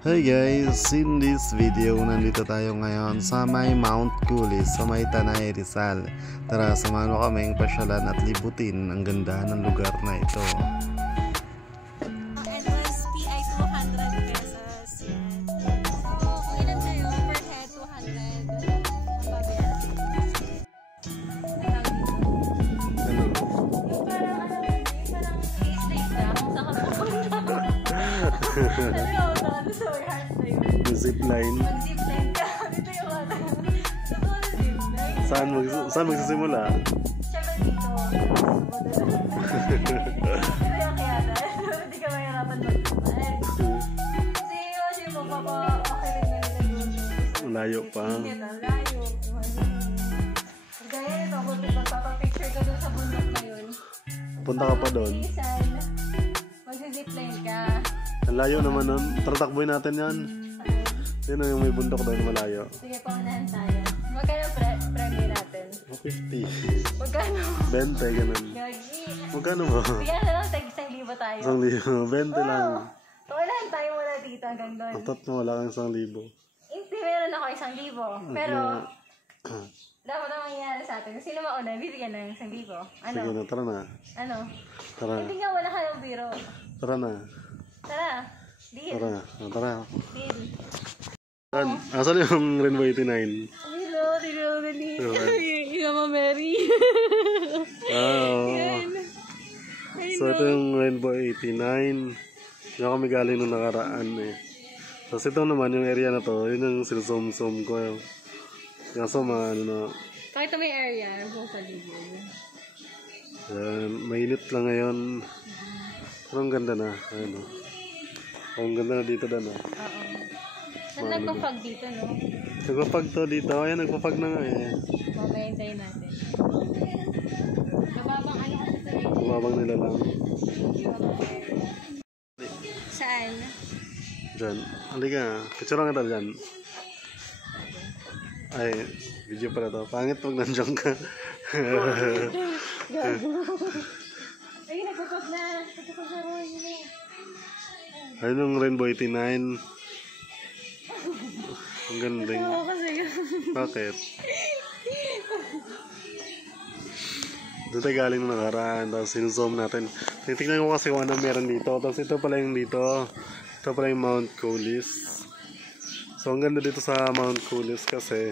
Hey guys, in this video, nandito tayo ngayon sa may Mount Kulis sa may Tanay, Rizal. Tara, samahan mo kaming pasyalan at libutin ang ganda ng lugar na ito. Ang NSP ay 200 pesos. Yan. So, kung ilan kayo, per head, 200. Ang babayaran. Yung parang slave na, kung saan ka pupunta. Sabi ko, so hard na yun. Zipline. Mag-zipline ka. Dito yung ano. Totoo na zipline. Saan magsisimula? Siyempre dito. Kaya kaya na. Hindi ka mahirapan mag-zipline. Kasi okay rin na nila yun. Layo pa. Hindi na, layo. Gaya nito, kung magpapapicture ka doon sa bundok na yun. Punta ka pa doon. Mag-zipline ka. Ang layo naman nun. Tatakboy natin yan. Sino yung may bundok doon malayo? Sige, paunahan tayo. Magkano premyo natin? 50. Magkano? 20, ganun. Gagi. Magkano ba? Bigyan na lang, tag-1,000 tayo. 1,000. 20 lang. Paunahan tayo muna dito hanggang doon. Ang mo, wala kang 1,000. Hindi, meron ako 1,000. Pero, dapat ang mangyayari sa atin. Sino mauna? Bibigyan na yung 1,000. Ano? Sige na, tara na. Ano? Tara. Hindi nga, wala ka ng biro. Tara na. Tara. Deal. Tara. Tara. Deal. Asan yung Rainbow 89? Hello, dali. Yung Mama Mary. Yan. So ito yung Rainbow 89. Yung kami galing nung nakaraan eh. Tapos ito naman yung area na to, yun yung sinusum-sum ko. Kaso mga ano na. Kahit may area, kung paligid. Yan, mainit lang ngayon. Pero ang ganda na. Ayun, ang ganda na dito dan. Oo. Saan nagpapag dito, no? Nagpapag to dito. Ayan, nagpapag na nga eh. Mamaya hintayin natin. Mababang ano kasi sa dito? Mababang nila lang. Saan? Diyan. Halika. Picture lang kita dyan. Ay, video pala to. Pangit pag nandiyan ka. Ay, nagpapag na. Nagpapag na rin yun eh. Ayun yung Rainbow 89. Ang gandang. Oo, kasi Bakit? Doon tayo galing nung nakaraan. Tapos sinuzoom natin. Titignan ko kasi kung ano meron dito. Tapos ito pala yung dito. Ito pala yung Mount Kulis. So ang ganda dito sa Mount Kulis kasi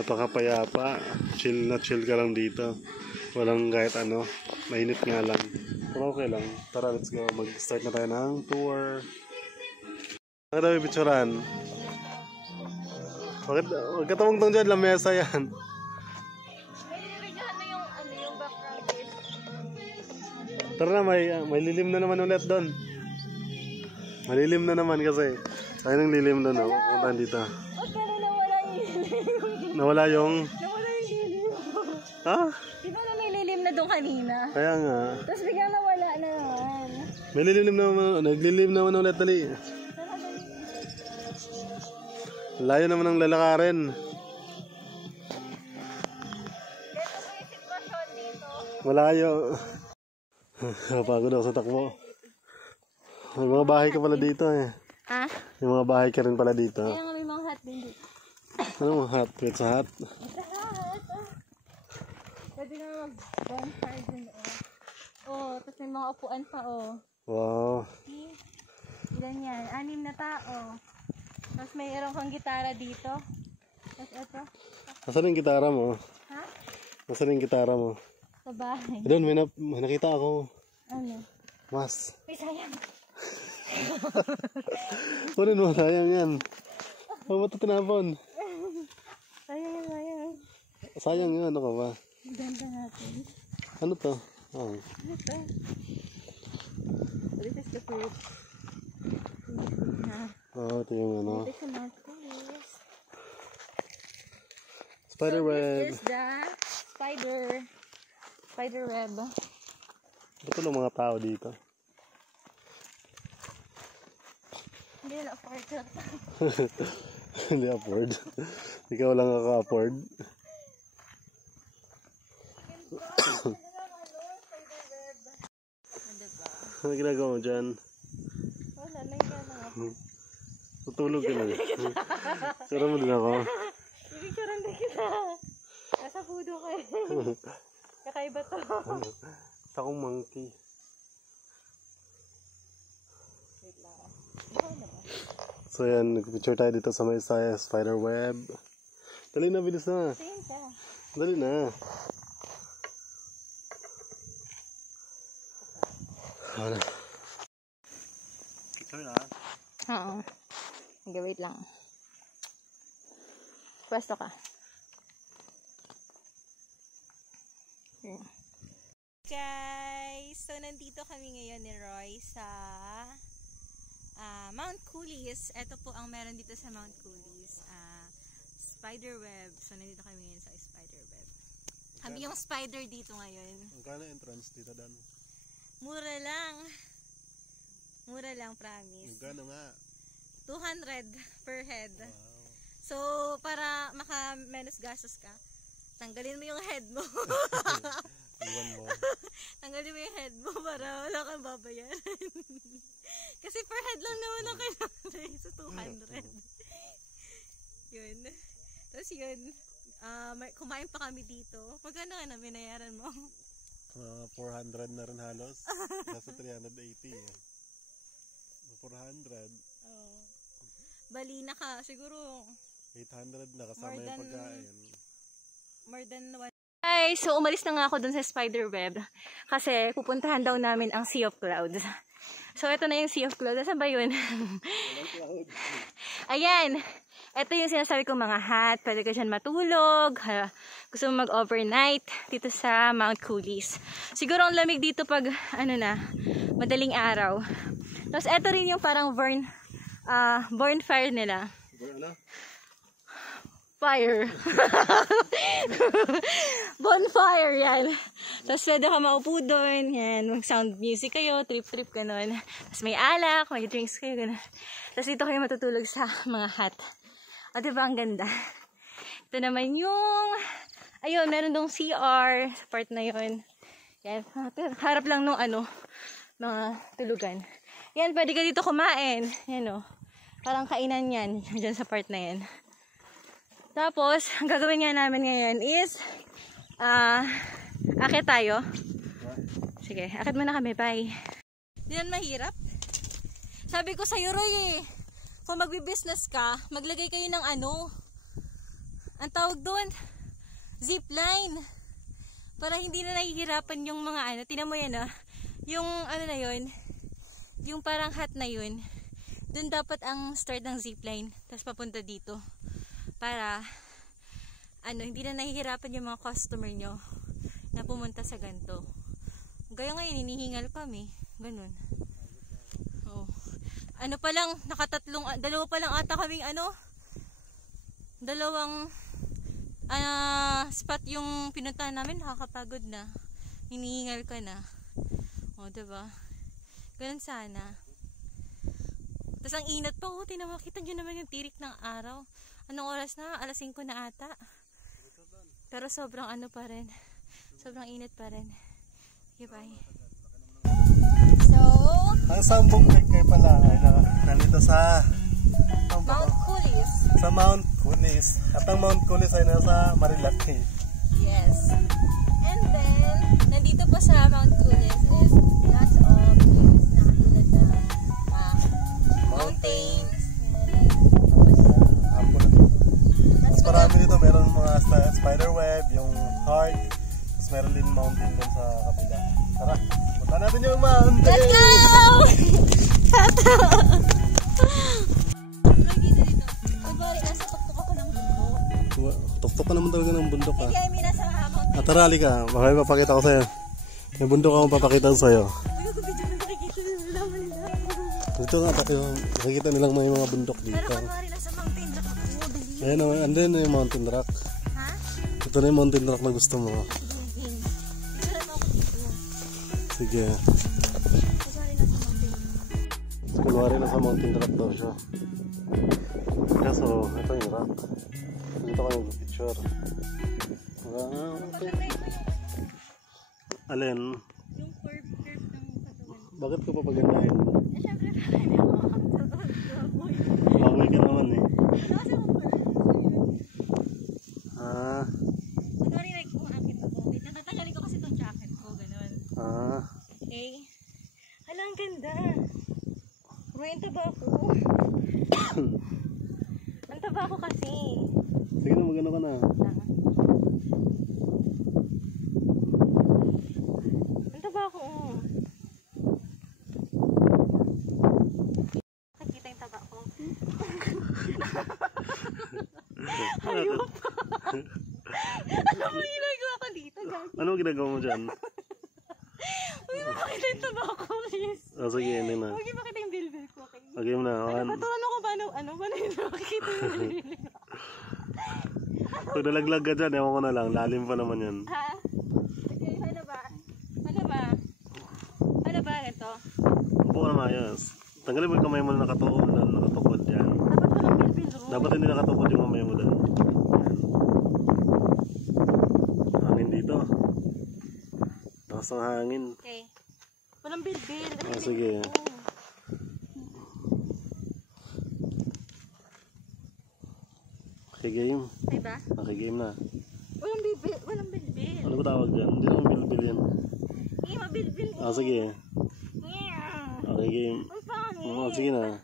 napakapayapa. Chill na chill ka lang dito. Walang kahit ano. Mainit nga lang. Pero okay lang. Tara, let's go. Mag-start na tayo ng tour. Ang dami picturean. Huwag ka tumungtong dyan. Lamesa yan. yung background is. Tara na, may lilim na naman ulit doon. Malilim na naman kasi. Ayun ang lilim doon. Puntahan dito. Ba't gano'n nawala yung lilim? Nawala yung... Nawala yung lilim. Ha? Di ba na may lilim na doon kanina? Kaya nga. Tapos biglang nawala na naman. May lilim naman. Naglilim naman ulit. Dali. Layo naman ang lalakarin. Ito po yung sitwasyon dito. Malayo. Pagod ako sa takbo. May mga bahay ka pala dito eh. Ha? May mga bahay ka rin pala dito. Kaya nga may mga hat din dito. Ano mga hot? Wait sa hot? Pwede na mag-bonfire din. Oh, tapos may mga upuan pa oh. Wow. See? Ilan yan? 6 na tao. Tapos mayroon kang gitara dito. Tapos ito. Nasaan yung gitara mo? Ha? Nasaan yung gitara mo? Sa bahay. Doon, may nakita ako. Ano? Mas. Ay, sayang. Kunin mo, sayang yan. Huwag mo ito tinapon. Sayang. Sayang yun, ano ka ba? Ganda natin. Ano to? Oh. Ito. This is the fruit. Oh, ito yung ano. This is Mount Kulis. Spider So web. this is the spider web. Ito lang mga tao dito. Hindi na afford lang. Hindi afford. Ikaw lang nakaka-afford. Ano ba? Ano ginagawa mo dyan? Wala, nangyayon na nga. Tutulog ka na. Sira mo din ako. Pipicturean din kita. Nasa pudo ka eh. Kakaiba to. Sa akong monkey. Wait lang. Ikaw na ba? So yan, nag-picture tayo dito sa may spider web. Dali na, bilis na. Tingin ka. Dali na. Ano? Picture na. Oo. Wait lang. Pwesto ka. Guys, so nandito kami ngayon ni Roy sa Mount Coolies. Ito po ang meron dito sa Mount Coolies. Spider web. So nandito kami ngayon sa spider web. Kami yung spider dito ngayon. Ang kano entrance dito, Dan? Mura lang. Mura lang, promise. Ang kano nga? 200 per head. Wow. So, para maka-menos gastos ka, tanggalin mo yung head mo. Iwan mo. Tanggalin mo yung head mo para wala kang babayaran. Kasi per head lang naman ang kailangan sa 200. Yun. Tapos yun, kumain pa kami dito. Magkano ka na binayaran mo? 400 na rin halos. Nasa 380 eh. 400. Oh. Bali na ka, siguro 800 na kasama yung pagkain. More than one. Ay, so umalis na nga ako dun sa spider web kasi pupuntahan daw namin ang Sea of Clouds. So ito na yung Sea of Clouds. Saan ba yun? Ayan. Ito yung sinasabi kong mga hut. Pwede ka dyan matulog. Gusto mo mag-overnight dito sa Mount Coolies. Siguro ang lamig dito pag madaling araw. Tapos ito rin yung parang bonfire nila. Ano? Fire. Bonfire yan. Tapos pwede ka maupo doon. Yan. Mag-sound music kayo. Trip-trip ka nun. Tapos may alak. May drinks kayo. Ganun. Tapos dito kayo matutulog sa mga hut. O diba ang ganda? Ito naman yung ayun, meron dong CR sa part na yun. Yan. Harap lang nung mga tulugan. Yan, pwede ka dito kumain. Yan o. Parang kainan yan. Diyan sa part na yan. Tapos, ang gagawin nga namin ngayon is akit tayo. Sige, akit muna kami. Bye. Di yan mahirap? Sabi ko sa'yo, Roy kung magbi-business ka, maglagay kayo ng ang tawag doon, zipline. Para hindi na nahihirapan yung mga tinan mo yan yung na yun, yung parang hut na yun. Doon dapat ang start ng zipline. Tapos papunta dito. Para hindi na nahihirapan yung mga customer nyo na pumunta sa ganito. Gaya ngayon, hinihingal kami. Ganun. Oh. Pa lang, dalawa pa lang ata kaming dalawang spot yung pinuntahan namin, nakakapagod na. Hinihingal ka na. O, diba? Ganun sana. Tapos ang inat pa, makita nyo naman yung tirik ng araw. Anong oras na? Alas 5 na ata. Pero sobrang pa rin. Sobrang init pa rin. Okay, bye. So, ang Sambong Creek kayo pala ay nandito sa Mount Coolies. Sa Mount Coolies. At ang Mount Coolies ay nasa Marilaki. Yes. And then, nandito po sa Mount Coolies is lots of views na katulad ng mountains. Marami dito, meron mga spider web, yung heart, tapos meron din mountain dun sa kapila. Tara, punta natin yung mountain! Let's go! Ay, bari, nasa tuktok ako ng bundok. Tuktok ka naman talaga ng bundok Hindi, I mean, nasa mountain. Tara, halika, papakita ko sa'yo. May bundok akong papakita ko sa'yo. Uy, kung video na nakikita nila nila. Dito nga, nakikita nilang may mga bundok dito. Pero kunwari nasa mountain rock ako. Ayan naman, andun na yung mountain rock. Ha? Ito na yung mountain rock na gusto mo. Sige. Kunwari nasa mountain rock daw siya. Kaso, ito yung rock. Dito ko yung picture. Okay. Alin? Yung curve ng katawan. Bakit ko papagandahin? Siyempre, hindi ako makakatawa. Bago taba ko. Ang taba ko kasi. Sige na, magano ka na. Ang taba ko. Nakikita yung taba ko. Hayop. Ano mo ginagawa ko dito, Gagi? Ano ginagawa mo dyan? Huwag mo makita yung taba ko, please. Sige, hindi na. Huwag mo makita yung bilbil ko, okay? Okay mo na. Paturan ako paano yung makikita yung bilbil ko. Pag nalaglag ka dyan, ewan ko na lang. Lalim pa naman yan. Ha? Okay, ano ba? Ano ba? Ano ba ito? Upo ka na maayos. Tanggalin mo yung kamay mo na nakatukod dyan. Dapat walang bilbil room. Dapat hindi nakatukod yung kamay mo dyan. Hangin dito. Takas ng hangin. Okay. Walang bilbil. Sige. Okay, game. Diba? Okay, game na. Walang bilbil. Walang bilbil. Ano ba tawag dyan? Hindi naman bilbil yan. Eh, mabilbil. Sige. Yeah. Okay, game. Ang pangit. Sige na.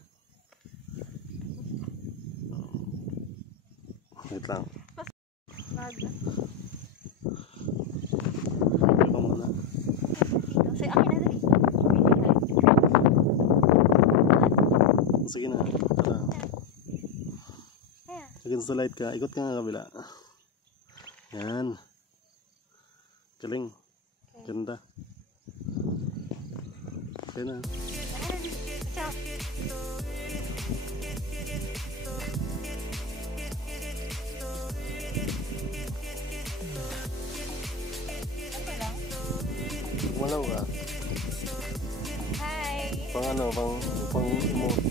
Wait lang. Mag. Ito muna. Say, akin na dali. Sige na. Tara. Sige sa light ka. Ikot ka nga kabila. Yan. Galing. Ganda. Okay na. Ciao. Walaw ka. Hi. Pang ano, pang emote.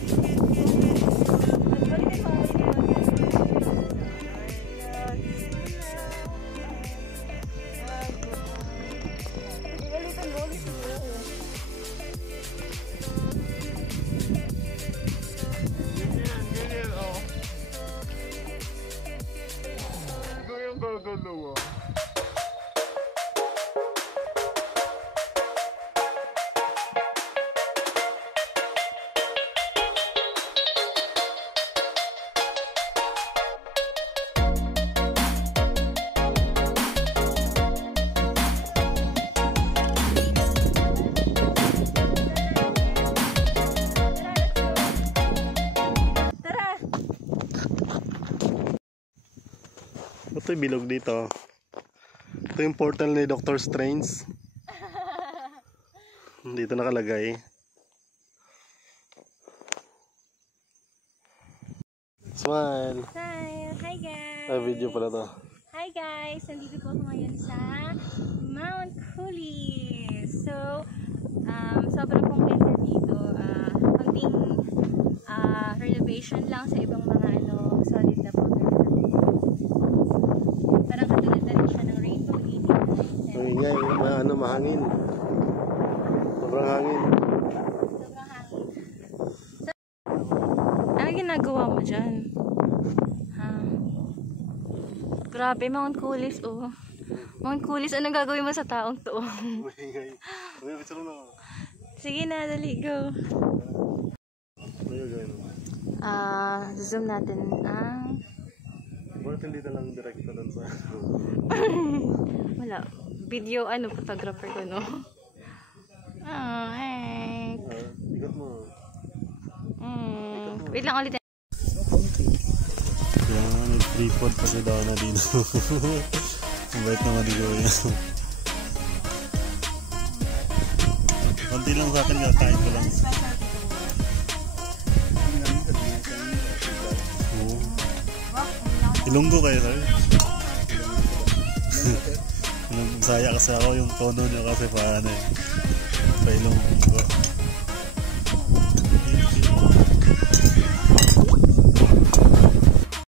Ito yung bilog dito. Ito yung portal ni Dr. Strange. Dito nakalagay. Smile! Hi! Hi guys! Ay, video pala to. Hi guys! Nandito po ako ngayon sa Mount Coolies. So, sobrang pong ganda dito. Konting renovation lang sa ibang mga solid na po. Parang katulad na rin siya ng Rainbow 89. Ang ingay, mahangin. Sobrang hangin. Sobrang hangin. So, ano ginagawa mo dyan? Ha? Grabe, Mount Coolies, oh. Mount Coolies, anong gagawin mo sa taong to? Ingay. Sige na, dali, go. Zoom natin ang... Bakit hindi na lang direkta doon sa... Wala. Video, photographer ko, no? Oh, hey. Ikot mo. Wait lang ulit. Yan, may tripod pa si Donna dito. Mabait naman ni Goya. Konti lang sa akin, kakain ko lang. Ilonggo kayo, sir? Saya kasi ako yung tono niya kasi paano eh. Pa Ilonggo.